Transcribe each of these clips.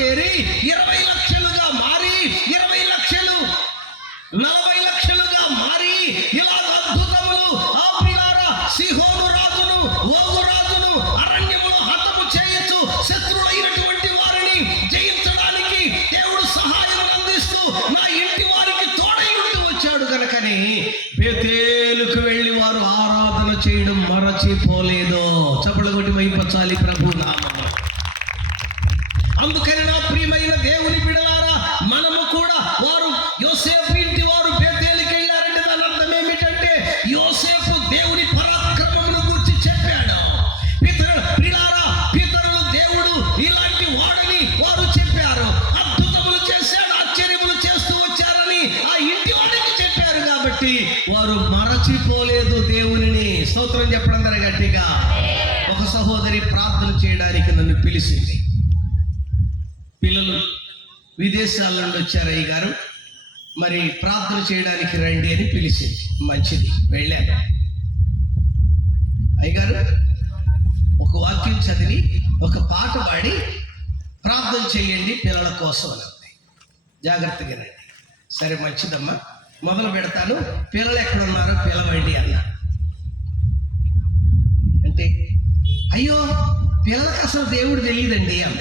బయలుదేరి 20 లక్షలుగా మారి 20 లక్షలు 40 లక్షలుగా మారి ఇలా అద్భుతములు ఆ ప్రియులారా సీహోను రాజును ఓగు రాజును అరణ్యములో హతము చేయొచ్చు శత్రువులైనటువంటి వారిని జయించడానికి దేవుడు సహాయం అందిస్తూ నా ఇంటి వారికి తోడై ఉంటూ వచ్చాడు గనకని బేతేలుకు వెళ్ళి వారు ఆరాధన చేయడం మరచిపోలేదు. చప్పట్లు కొట్టి మహిమపరచాలి ప్రభు నామమును. అందుకని నా ప్రియమైన దేవుని బిడ్డలారా మనము కూడా వారు యోసేపు ఇంటి వారు బేతేలుకి వెళ్ళారంటే దాని అర్థం ఏమిటంటే యోసేపు దేవుని పరాక్రమమును గురించి చెప్పాడు. పితరులు దేవుడు ఇలాంటి వాడని వారు చెప్పారు. అద్భుతములు చేశాడు, ఆశ్చర్యములు చేస్తూ వచ్చారని ఆ ఇంటి వాడికి చెప్పారు కాబట్టి వారు మరచిపోలేదు దేవునిని. స్తోత్రం చెప్పడం ద్వారా గట్టిగా. ఒక సహోదరి ప్రార్థన చేయడానికి నన్ను పిలిచింది. పిల్లలు విదేశాల నుండి వచ్చారు, అయ్య గారు మరి ప్రార్థన చేయడానికి రండి అని పిలిచింది. మంచిది, వెళ్ళాను. అయ్యగారు ఒక వాక్యం చదివి ఒక పాట పాడి ప్రార్థన చేయండి పిల్లల కోసం అని. జాగ్రత్తగా రండి. సరే మంచిదమ్మా, మొదలు పెడతాను, పిల్లలు ఎక్కడున్నారో పిలవండి అన్నా. అంటే అయ్యో పిల్లలకు అసలు దేవుడు తెలియదండి అన్న.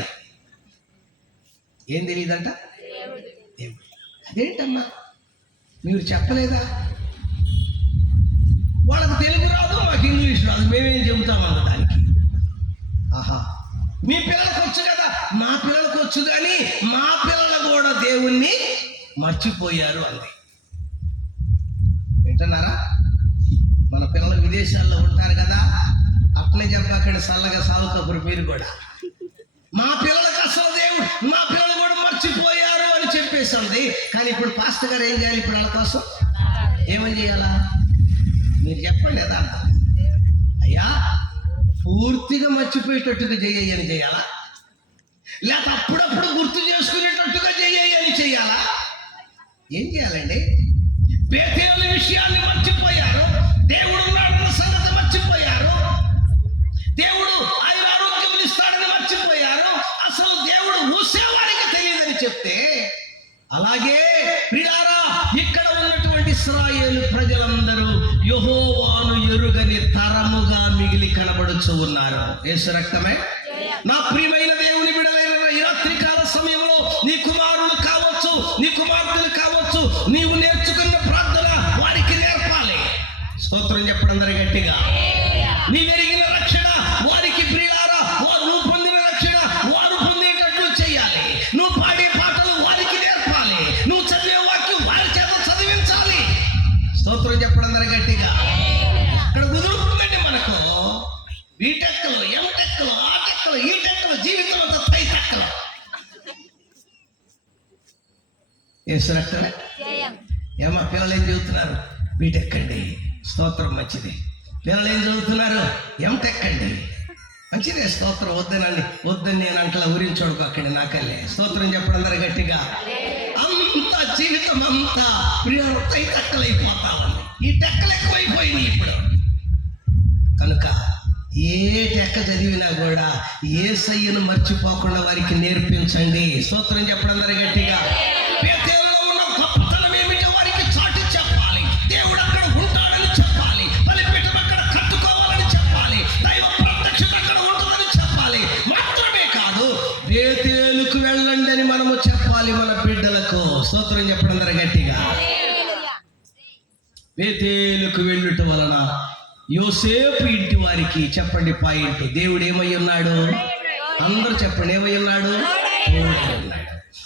ఏం తెలియదంట? దేవుడు. అదేంటమ్మా మీరు చెప్పలేదా? వాళ్ళకి తెలుగు రాదు, మాకు ఇంగ్లీష్ రాదు, మేమేం చెబుతామన్న దానికి. ఆహా, మీ పిల్లలకు వచ్చు కదా, మా పిల్లలకు వచ్చు, కానీ మా పిల్లలు కూడా దేవుణ్ణి మర్చిపోయారు అంది. వింటున్నారా? మన పిల్లలు విదేశాల్లో ఉంటారు కదా, అట్లే చెప్పాకండి, చల్లగా సాగుకప్పుడు మీరు కూడా. మా పిల్లలకు అసలు దేవుడు, మా పిల్లలు కూడా మర్చిపోయారు అని చెప్పేసింది. కానీ ఇప్పుడు పాస్టర్ గారు ఏం చేయాలి? ఇప్పుడు వాళ్ళ కోసం ఏమని చేయాలా? మీరు చెప్పండి కదా. అయ్యా పూర్తిగా మర్చిపోయేటట్టుగా చేయని చేయాలా, లేక అప్పుడప్పుడు గుర్తు చేసుకునేటట్టుగా చేయని చేయాలా? ఏం చేయాలండి? బేతేలు విషయాన్ని మర్చిపోయారు, దేవుడు ఉన్నాడన్న సంగతి మర్చిపోయారు, దేవుడు ఆయన ఆరోగ్యం ఇస్తాడని మర్చిపోయారు, అసలు దేవుడు ఊసేవారికి తెలియదని చెప్తే, అలాగే ప్రియారా ఇక్కడ ఉన్నటువంటి ఇశ్రాయేలు ప్రజలందరూ యెహోవాను ఎరుగని తరముగా మిగిలి కనబడుచు ఉన్నారు. యేసు రక్తమే. నా ప్రియమైన దేవుని బిడ్డలైన ఈ రాత్రికాల సమయంలో నీ కుమారులు కావచ్చు, నీ కుమార్తెలు కావచ్చు, నీవు నేర్చుకున్న ప్రార్థన వారికి నేర్పాలి. స్తోత్రం చెప్పడం అందరి గట్టిగా. నీవెరిగిన రక్షణ వారికి ప్రియారా, వారు పొందిన రక్షణ వారు పొందేటట్లు చేయాలి. నువ్వు పాడే పాటలు వారికి నేర్పాలి, నువ్వు చదివే వాక్యం వారి చేత చదివించాలి. స్తోత్రం చెప్పడం అందరి గట్టిగా. ఇక్కడ కుదురుతుందండి మనకు బీటెక్కలు, ఎంటెక్కలు, ఆ టెక్కలు, ఈ టెక్కలు, జీవితం అంతా తై టెక్కలు. యేసు రక్తమే. ఏమా పిల్లలు ఏం చదువుతున్నారు? బీటెక్కండి. స్తోత్రం, మంచిది. పిల్లలు ఏం చదువుతున్నారు? ఎంటెక్కండి. మంచిదే. స్తోత్రం. వద్దని నేను అంటలా ఊరించోడుకోకండి నాకల్లే. స్తోత్రం చెప్పడం అందరు గట్టిగా. అంత జీవితం అంతా ప్రియులు తై టెక్కలైపోతా ఉంది. ఈ టెక్కలు ఎక్కువైపోయినాయి ఇప్పుడు. కనుక ఏ టెక్క చదివినా కూడా యేసయ్యను మర్చిపోకుండా వారికి నేర్పించండి. స్తోత్రం చెప్పడం అందరు గట్టిగా. బేతేలులో ఉన్న గొప్పతనం ఏమిటో వారికి చాటి చెప్పాలి. దేవుడు అక్కడ ఉంటాడని చెప్పాలి, బలిపీఠం అక్కడ కట్టుకోవాలని చెప్పాలి, దైవ ప్రత్యక్షత అక్కడ ఉంటుందని చెప్పాలి. మాత్రమే కాదు, బేతేలుకు వెళ్ళండి అని మనము చెప్పాలి మన బిడ్డలకు. స్తోత్రం చెప్పడం అందరు గట్టిగా. బేతేలుకు వెళ్ళుట వలన యోసేపు ఇంటి వారికి చెప్పండి పాయింట్, దేవుడు ఏమై ఉన్నాడు? అందరూ చెప్పండి, ఏమై ఉన్నాడు?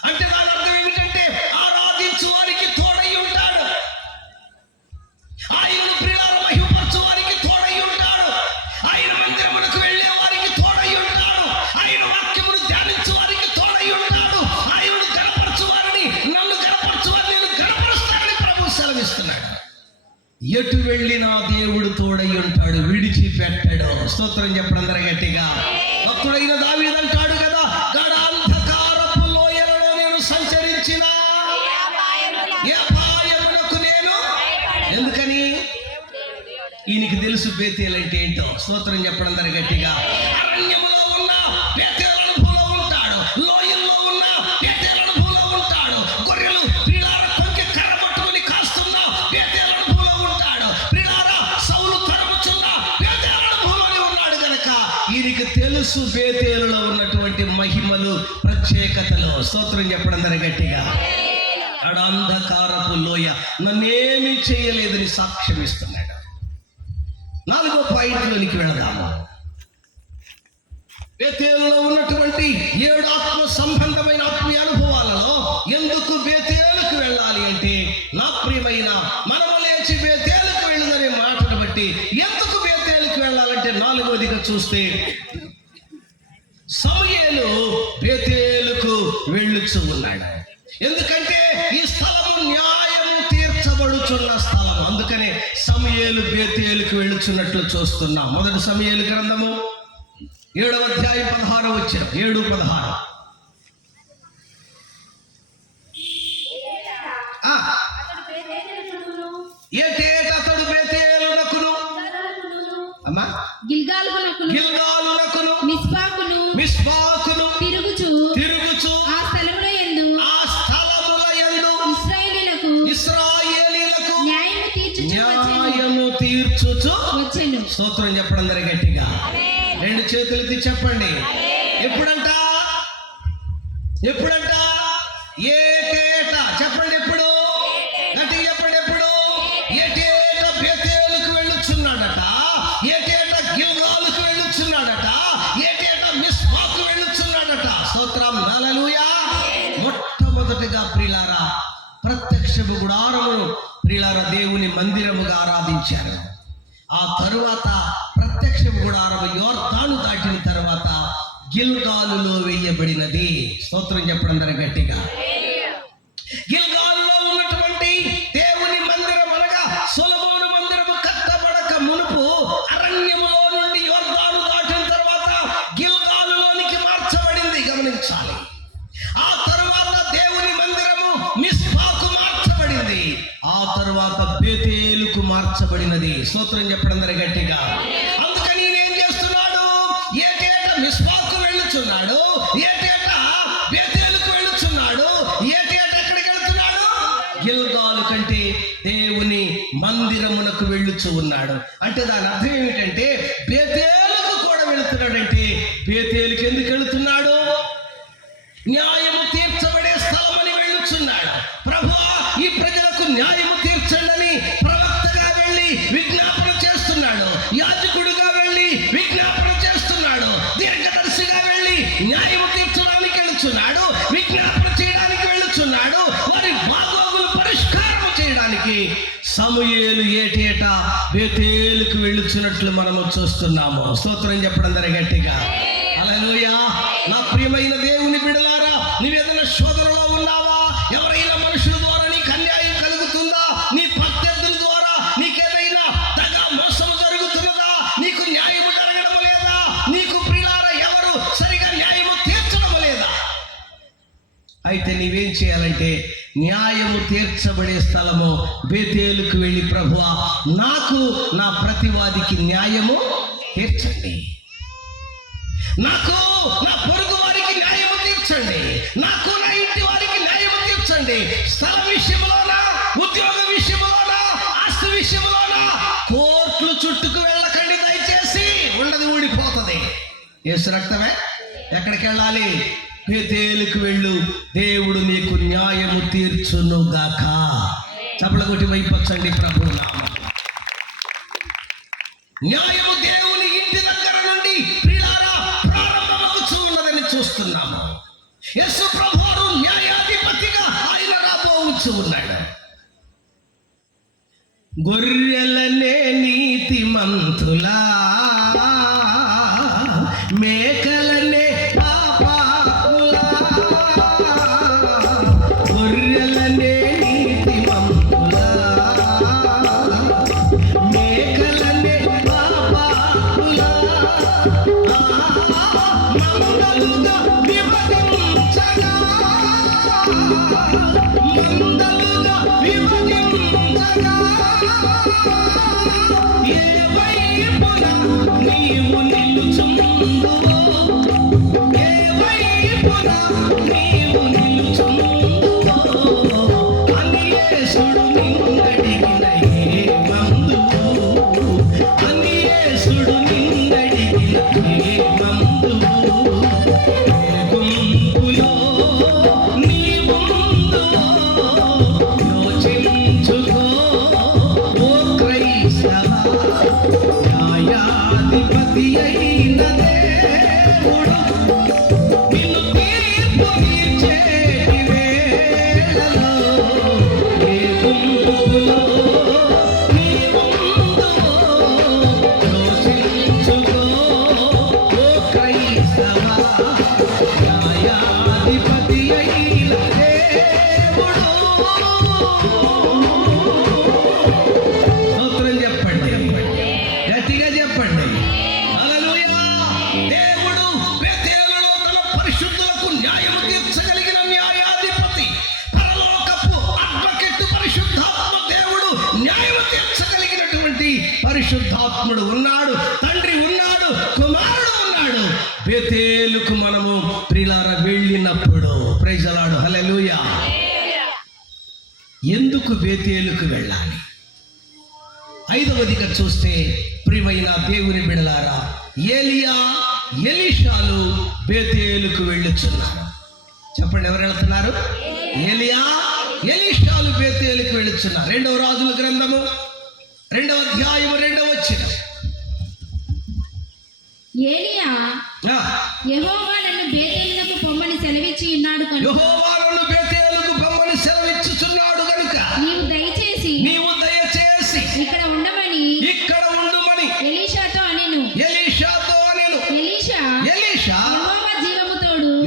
అంటే దాని అర్థం ఏమిటంటే ఆరాధించు వారికి తోడై ఉంటాడు, ఆయనను ప్రియులారా మహిమపరచు వారికి తోడై ఉంటాడు, ఆయన మందిరమునకు వెళ్ళే వారికి తోడై ఉంటాడు, ఆయన వాక్యమును ధ్యానించు వారికి తోడై ఉంటాడు, ఆయనను గణపరచు వారిని, నన్ను గణపరచు వారిని నేను గణపరుస్తానని ప్రభువు సెలవిస్తున్నాడు. ఎటు వెళ్ళినా దేవుడు తోడై ఉంటాడు, విడిచిపెట్టాడు. స్తోత్రం చెప్పడం అందరూ గట్టిగా. భక్తుడైన దావీదు అంటాడు కదా, గాఢాంధకారపు లోయలలో నేను సంచరించిన ఏ అపాయమునకు నేను. ఎందుకని? ఈయనకి తెలుసు బేతేలు అంటే ఏంటో. స్తోత్రం చెప్పడం అందరూ గట్టిగా. అరణ్యములో ఉన్న బేతేలు అనుభవంలో ఉంటాడు, లోయల్లో ఉన్న తెలుసు బేతేలులో ఉన్నటువంటి మహిమలు, ప్రత్యేకతలు. స్తోత్రం చెప్పడం అందరూ గట్టిగా. అడంధకారపు లోయ నన్నేమీ చేయలేదని సాక్ష్యం ఇస్తున్నాడు. 4వ పాయింట్లోనికి వెళదాము. బేతేలులో ఉన్నటువంటి 7 ఆత్మ సంబంధమైన ఆత్మీయ అనుభవాలలో ఎందుకు బేతేలుకు వెళ్ళాలి అంటే, నా ప్రియమైన, మనము లేచి బేతేలుకు వెళ్ళదనే మాటను బట్టి ఎందుకు బేతేలుకు వెళ్ళాలంటే, 4వదిగా చూస్తే సమూయేలు బేతేలుకు వెళ్ళుచు ఉన్నాడు. ఎందుకంటే ఈ స్థలము న్యాయము తీర్చబడుచున్న స్థలం. అందుకనే సమూయేలు బేతేలుకు వెళ్ళుచున్నట్లు చూస్తున్నాం. 1 సమూయేలు గ్రంథము 7వ అధ్యాయం 16వ వచనం. 7:16. ఏటేటా అతడు బేతేలునకును అమ్మా గిల్గాలునకును మిస్పాకును తిరుగుచు ఆ స్థలముల యందు ఇశ్రాయేలీయులకు న్యాయము తీర్చుచు వచ్చెను. స్తోత్రం చెప్పడం అందరూ గట్టిగా. 2 చేతులెత్తి చెప్పండి. ఎప్పుడంట ఏటేటా చెప్పండి. ఎప్పుడు గట్టిగా చెప్పండి. ఎప్పుడు ఏటేటా బేతేలుకు వెళ్ళుచున్నాడట, ఏటేటా గిల్గాలుకు వెళ్ళుచున్నాడట, ఏటేటా మిస్పాకు వెళ్ళుచున్నాడట. స్తోత్రం, హల్లెలూయా. మొట్టమొదటిగా ప్రియులారా, ప్రత్యక్షపు గుడారమును ప్రియులారా దేవుని మందిరముగా ఆరాధించారు. ఆ తరువాత ప్రత్యక్షపు గుడారము యోర్దాను దాటిన తర్వాత గిల్గాలులో వేయబడినది. స్తోత్రం చెప్పడం అందరూ గట్టిగా. గిల్గాలులో ఉన్నటువంటి దేవుని మందిరం అనగా సొలొమోను మందిరము కట్టబడక మునుపు అరణ్యములో నుండి యోర్దాను దాటిన తర్వాత గిల్గాలులోనికి మార్చబడింది. గమనించాలి. ఆ తరువాత దేవుని మందిరము మిస్పాకు మార్చబడింది. ఆ తరువాత బేతేలుకు మార్చబడినది. స్తోత్రం చెప్పడం అందరూ గట్టిగా. అందుకని ఏం చేస్తున్నాడు? ఏటేటా మిస్పాకు వెళ్ళుచున్నాడు, ఏటేటా బేతేలుకు వెళ్ళుచున్నాడు, ఏటేటా ఎక్కడికి వెళ్తున్నాడు? గిల్గాలు కంటే దేవుని మందిరమునకు వెళ్ళుచు ఉన్నాడు. అంటే దాని అర్థం ఏమిటంటే, బేతేలుకు కూడా వెళుతున్నాడంటే బేతేలుకు ఎందుకు వెళుతున్నాడు? న్యాయము తీర్చబడే స్థలమని వెళ్ళుచున్నాడు. ప్రభువా, ఈ ప్రజలకు న్యాయము తీర్చండి ప్రవక్తగా వెళ్ళి విజ్ఞాపన చేస్తున్నాడు, యాజకుడిగా వెళ్ళి విజ్ఞాపన చేస్తున్నాడు, దీర్ఘదర్శిగా వెళ్ళి న్యాయము తీర్చడానికి వెళుచున్నాడు, విజ్ఞాపన చేయడానికి వెళుచున్నాడు, వారి బాగోగులు పరిష్కారం చేయడానికి సమూయేలు ఏటేటా బేతేలుకు వెళ్ళుచున్నట్లు మనము చూస్తున్నాము. స్తోత్రం చెప్పడం అందరూ గట్టిగా. హల్లెలూయా. నా ప్రియమైన దేవుని బిడ్డలారా, నీవేదైనా శోధనలో ఉన్నావా? ఎవరైనా మనుషుల ద్వారా నీకు అన్యాయం కలుగుతుందా? నీ ప్రత్యర్థుల ద్వారా నీకేదైనా దగా మోసం జరుగుతున్నదా? నీకు న్యాయము జరగడం లేదా? నీకు ప్రియులారా ఎవరు సరిగా న్యాయము తీర్చడం లేదా? అయితే నీవేం చేయాలంటే, న్యాయము తీర్చబడే స్థలము బేతేలుకు వెళ్ళి, ప్రభువా, నాకు నా ప్రతివాదికి న్యాయము తీర్చండి, నాకు నా పొరుగు వారికి న్యాయము తీర్చండి, నాకు నా ఇంటి వారికి న్యాయము తీర్చండి. స్థల విషయంలోనా, ఉద్యోగ విషయంలోనా, ఆస్తి విషయంలోనా కోర్టులు చుట్టుకు వెళ్ళకండి దయచేసి. ఉన్నది ఊడిపోతుంది. యేసు రక్తమే. ఎక్కడికి వెళ్ళాలి? బేతేలుకు వెళ్ళు, దేవుడు నీకు న్యాయము తీర్చునుగాక. చప్పట్లు కొట్టి వైపొచ్చండి ప్రభువు నామమున. న్యాయము దేవుని ఇంటి దగ్గర నుండి ప్రియులారా ప్రారంభమవుతూ ఉన్నదని చూస్తున్నాము. యేసు ప్రభువు న్యాయాధిపతిగా ఆయన రాబోవచ్చు ఉన్నాడు. గొర్రెలనే నీతిమంతులా, మేకలనే పాపాత్ములా, గొర్రెలనే నీతిమంతులా, మేకలనే పాపాత్ములా, మందలుగా విభజించగా, మందలుగా విభజించగా, ఏ వైపున నీవు నిలుచుందువో, ఏ వైపున నీవు నిలుచుందువో అని యేసుడు నిన్నడిగిన ఏ మందువు, అని యేసుడు నిన్నడిగిన ఏ మందువు న్యాయాధిపతి అయిన దేవుడు. స్తోత్రం చెప్పండి, గట్టిగా చెప్పండి. హల్లెలూయా. దేవుడు బేతేలులో తన పరిశుద్ధులకు న్యాయము తీర్చగలిగిన న్యాయాధిపతి, పరలోకపు అడ్వకేట్ పరిశుద్ధాత్మ దేవుడు న్యాయము తీర్చగలిగినటువంటి పరిశుద్ధాత్ముడు ఉన్నాడు. తండ్రి ఉన్నాడు, కుమారుడు ఉన్నాడు. బేతేలుకు మనము ప్రియులారా వెళ్ళినప్పుడు, ప్రైజ్ ది లార్డ్, హల్లెలూయా. ఎందుకు బేతేలుకు వెళ్ళాలి? ఐదవదిగా చూస్తే ప్రియమైన దేవుని బిడ్డలారా, ఏలియా ఎలీషాలు బేతేలుకు వెళ్ళుచున్నారు. చెప్పండి, ఎవరు వెళ్తున్నారు? ఏలియా ఎలీషాలు బేతేలుకు వెళ్ళుచున్నారు. 2వ రాజుల గ్రంథము 2వ అధ్యాయము 2వ వచనం. ఏలియా యెహోవా నన్ను బేతేలునకు పొమ్మని సెలవిచ్చి ఉన్నాడు కనుక, యెహోవా నన్ను బేతేలుకు పొమ్మని సెలవిచ్చుచున్నాడు కనుక నీవు దయచేసి ఇక్కడ ఉండమని ఎలీషాతో అనెను. ఎలీషా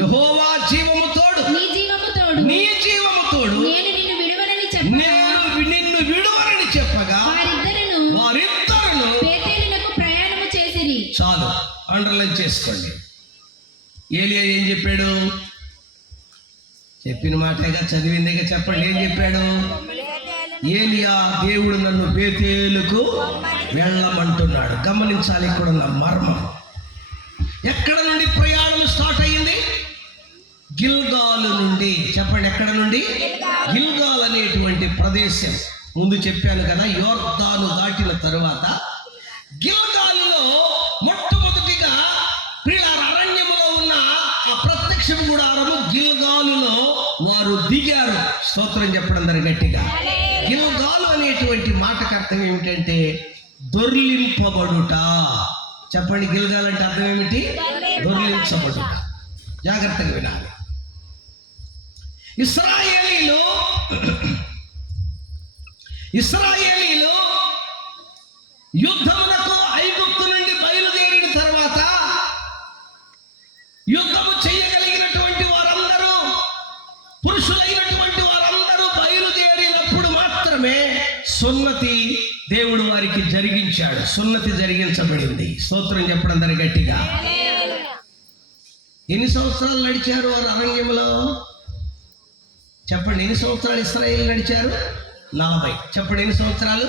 యెహోవా జీవము తోడు నీ జీవము తోడు నేను నిన్ను విడువనని చెప్పగా వారిద్దరును బేతేలునకు ప్రయాణము చేసిరి. చాలు, అండర్లైన్ చేసుకోండి. ఏలియా ఏం చెప్పాడు? చెప్పిన మాటేగా, చదివిందేగా. చెప్పండి, ఏం చెప్పాడు? ఏలియా, దేవుడు నన్ను బేతేలుకు వెళ్ళమంటున్నాడు. గమనించాలి ఇక్కడ ఉన్న మర్మం. ఎక్కడ నుండి ప్రయాణం స్టార్ట్ అయ్యింది? గిల్గాలు నుండి. చెప్పండి, ఎక్కడ నుండి? గిల్గాల్ అనేటువంటి ప్రదేశం. ముందు చెప్పాను కదా, యోర్దాను దాటిన తరువాత గిల్గాలులో మొట్టమొదటిగా ప్రియులారా అరణ్యములో ఉన్న ఆ ప్రత్యక్ష గుడారము గిల్గాలులో వారు దిగారు. స్తోత్రం చెప్పడం అందరు గట్టిగా. గిల్గాలు అనేటువంటి మాటకు అర్థం ఏమిటంటే దొర్లింపబడుట. చెప్పండి, గిల్గాల్ అంటే అర్థం ఏమిటి? దొర్లించబడుట. జాగ్రత్తగా వినాలి. ఇశ్రాయేలీలు యుద్ధమునకు ఐగుప్తు నుండి బయలుదేరిన తర్వాత యుద్ధము చేయగలిగినటువంటి వారందరూ, పురుషులైనటువంటి వారందరూ బయలుదేరినప్పుడు మాత్రమే సున్నతి దేవుడు వారికి జరిగించాడు. సున్నతి జరిగించబడింది. స్తోత్రం చెప్పడం అందరి గట్టిగా. ఎన్ని సంవత్సరాలు నడిచారు వారు అరణ్యంలో? చెప్పండి, ఎన్ని సంవత్సరాలు ఇశ్రాయేలు నడిచారు? 40. చెప్పండి, ఎన్ని సంవత్సరాలు?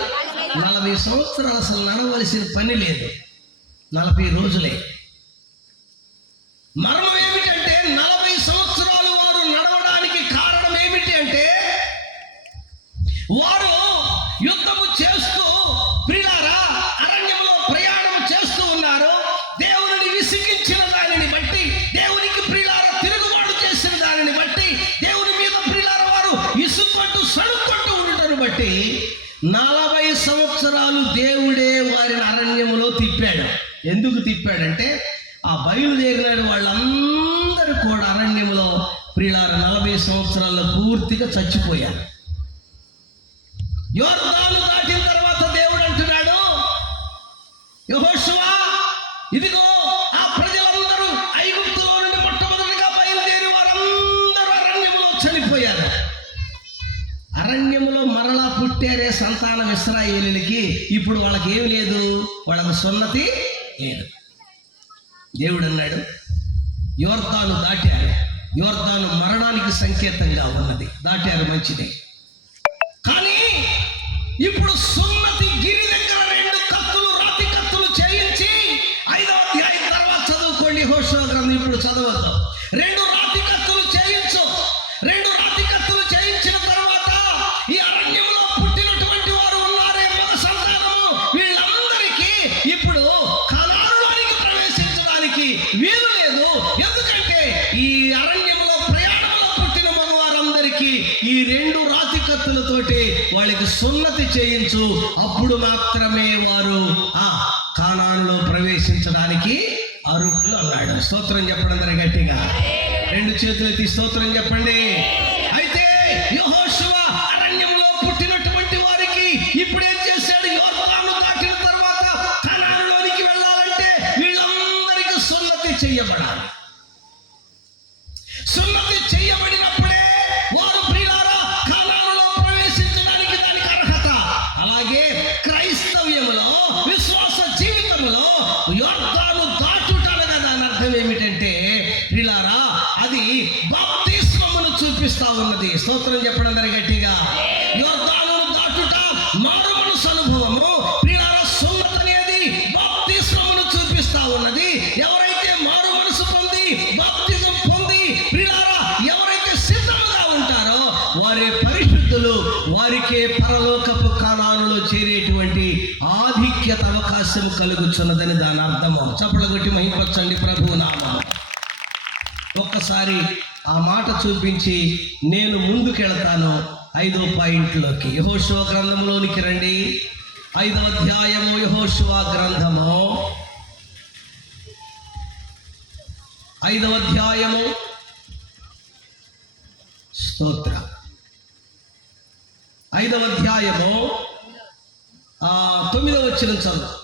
40 సంవత్సరాలు. అసలు నడవలసిన పని లేదు, 40 రోజులే. మర్మం ఏమిటంటే 40 సంవత్సరాలు వారు నడవడానికి కారణం ఏమిటి అంటే, వారు యుద్ధము చేస్తూ ప్రియులారా అరణ్యంలో ప్రయాణం చేస్తూ ఉన్నారు. దేవుని విసిగించిన దానిని బట్టి, దేవునికి ప్రియులారా తిరుగుబాటు చేసిన దానిని బట్టి, దేవుని మీద ప్రియులారా వారు ఇసుక్కుంటూ సడుక్కుంటూ ఉండటం బట్టి 40 సంవత్సరాలు దేవుడే వారిని అరణ్యములో తిప్పాడు. ఎందుకు తిప్పాడంటే, ఆ బయలుదేరిన వాళ్ళందరూ కూడా అరణ్యములో ప్రియులారా 40 సంవత్సరాల్లో పూర్తిగా చచ్చిపోయారు. యోర్దాను దాటిన తర్వాత దేవుడు అంటున్నాడు, యెహోషువ, ఇదిగో ఆ ప్రజలందరూ ఐగుప్తులో నుండి మొట్టమొదటిగా బయలుదేరి వారందరూ అరణ్యములో చనిపోయారు. అరణ్యములో మరలా పుట్టారే సంతానం ఇశ్రాయేలీయులకి. ఇప్పుడు వాళ్ళకి ఏమి లేదు, వాళ్ళకు సున్నతి లేదు. దేవుడు అన్నాడు, యోర్దాను దాటారు. యోర్దాను మరణానికి సంకేతంగా ఉన్నది. దాటారు, మంచిదే. కానీ ఇప్పుడు సున్నతి గిరి దగ్గర 2 కత్తులు, రాతి కత్తులు చేయించి, 5వ అధ్యాయం తర్వాత చదువుకోండి యెహోషువ గ్రంథం. ఇప్పుడు చదవద్దు. 2 రాతి కత్తులు చేయించు. 2 రాతి కత్తులు చేయించిన తర్వాత ఈ అరణ్యంలో పుట్టినటువంటి వారు ఉన్నారే, మగ సంతానము, వీళ్ళందరికీ ఇప్పుడు కనానులోనికి ప్రవేశించడానికి వీలు లేదు. ఎందుకంటే ఈ అరణ్యంలో ప్రయాణంలో పుట్టిన మగవారందరికీ ఈ 2 రాతి కత్తులతోటి వాళ్ళకి సున్నతి చేయించు. అప్పుడు మాత్రమే వారు ఆ కానానులో ప్రవేశించడానికి అర్హులు అన్నాడు. స్తోత్రం చెప్పడం అందరూ గట్టిగా. 2 చేతులు ఎత్తి స్తోత్రం చెప్పండి. అయితే యెహోషువ అరణ్యంలో పుట్టినటువంటి వారికి ఇప్పుడు ఏం చేశాడు? యోర్దాను దాటిన తర్వాత కనానులోనికి వెళ్ళాలంటే వీళ్ళందరికీ సున్నతి చేయబడాలి. సున్నతి బాప్తిస్మమును చూపిస్తా ఉన్నది. స్తోత్రం చెప్పడం అందరి గట్టిగా. యోర్దానును దాటుట మారు మనసు అనుభవము. ప్రియులారా, సున్నతి అనేది బాప్తిస్మమును చూపిస్తా ఉన్నది. ఎవరైతే మారు మనసు పొంది బాప్తిజం పొంది ప్రియులారా ఎవరైతే సిద్ధముగా ఉంటారో వారే పరిశుద్ధులు. వారికే పరలోకపు కానానులో చేరేటువంటి ఆధిక్యత అవకాశం కలుగుచున్నదని దాని అర్థము. చప్పట్లు కొట్టి మహిమపరచండి ప్రభువు నామమున. ఒక్కసారి ఆ మాట చూపించి నేను ముందుకెళ్తాను 5వ పాయింట్లోకి. యెహోషువ గ్రంథంలోనికి రండి. 5వ అధ్యాయము యెహోషువ గ్రంథము 5వ అధ్యాయము. స్తోత్ర 5వ అధ్యాయము 9వ వచనం చదువు.